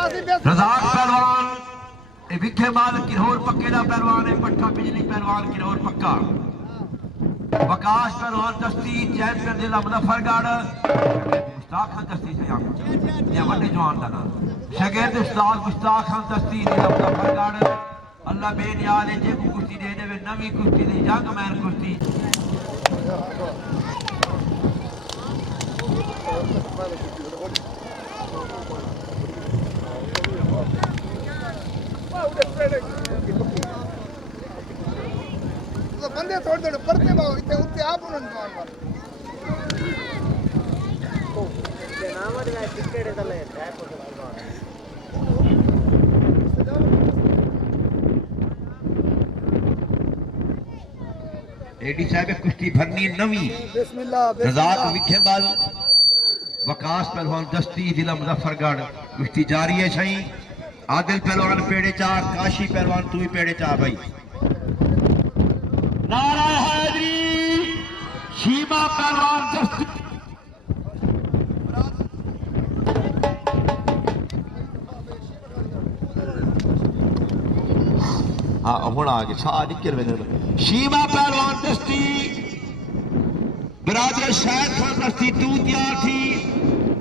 रज़ाक पहलवान विखे माल किरोर पक्के दा पहलवान है, पट्ठा बिजली पहलवान किरोर पक्का। वकास पहलवान दस्ती चैंपियन जिला मुजफ्फरगढ़ मुश्ताक खान दस्ती से ये बड़े जवान का नाम शागिर्द उस्ताद मुश्ताक खान दस्ती जिला मुजफ्फरगढ़। अल्लाह बेनियाज है जे को कुश्ती दे देवे नवी कुश्ती दी जंग मैन कुश्ती। बंदे थोड़े थोड़े पढ़ते बाओ इतने उत्ते आप उन्होंने जवान मार नाम है टिकट है तले टैप हो एडी साहब कुश्ती भरनी नवी रज़ाक विखे माल वकास पहलवान दस्ती जिला मुजफ्फरगढ़ कुश्ती जारी है सही। आदिल पहलवान पेड़े चा, काशी पहलवान तू ही पेड़े चा भाई। नारा हैदरी शीमा पहलवान दस्ती हाँ हूं आगे शीमा पहलवान दस्ती बरादर शायद खान दस्ती तू तैयार थी।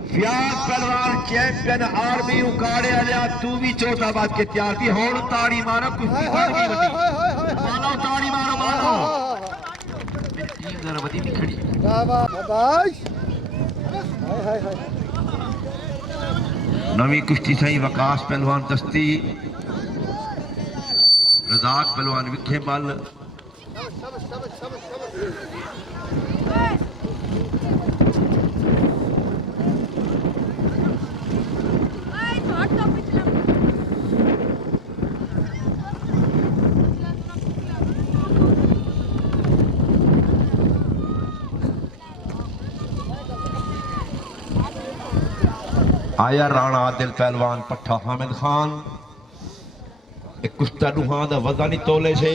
फ्याज पहलवान चैंपियन आर्मी उकाड़े आया तू भी चौथा बात के तैयार थी। होड़ ताड़ी मारो कुश्ती बन गई बड़ी मानो ताड़ी मारो मानो मेरी टीम जरा बड़ी नहीं खड़ी। नवी कुश्ती सही वकास पहलवान दस्ती रज़ाक पहलवान विखे मल। आया राणा आदिल पहलवान पट्ठा हामिद खान एक कुश्ता दुहां दा वजन ही तोले से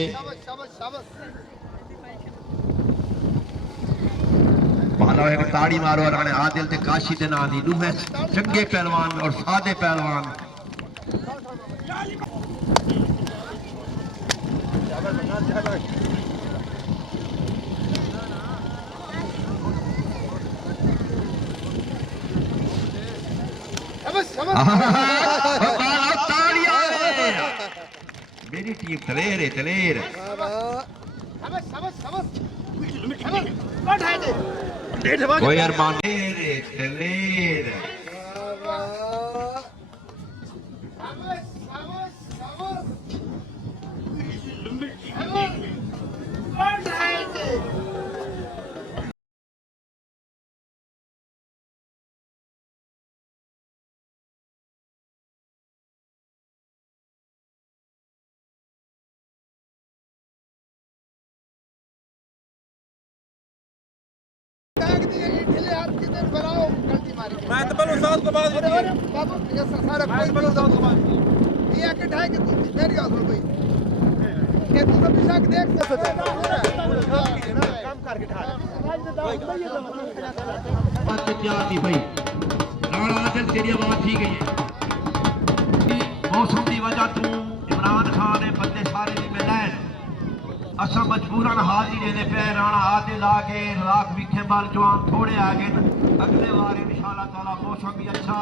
मानो एक ताड़ी मारो राणे आदिल ते काशी दे नाम दी दुहे चंगे पहलवान और सादे पहलवान। मेरी टीम तलेर है तलेर कोई अरमान तलेर मैं तो बोलूं साथ को बात बाबू ये सारा कोई बोलूं साथ को बात ये आके ढाई के तू मेरी बात सुन भाई के तू सब दिशा के देख सकते काम करके ढा बात तैयार थी भाई राणा आदिल तेरी आवाज ठीक है मौसम की वजह तू इमरान खान ने बंदे सारे दी मिलन असा मजबूरन हाजिर ने पे राणा आदिल आगे लाख विखे बाल जवान थोड़े आगे अगले बार इंशाल्लाह ताला मौसम भी अच्छा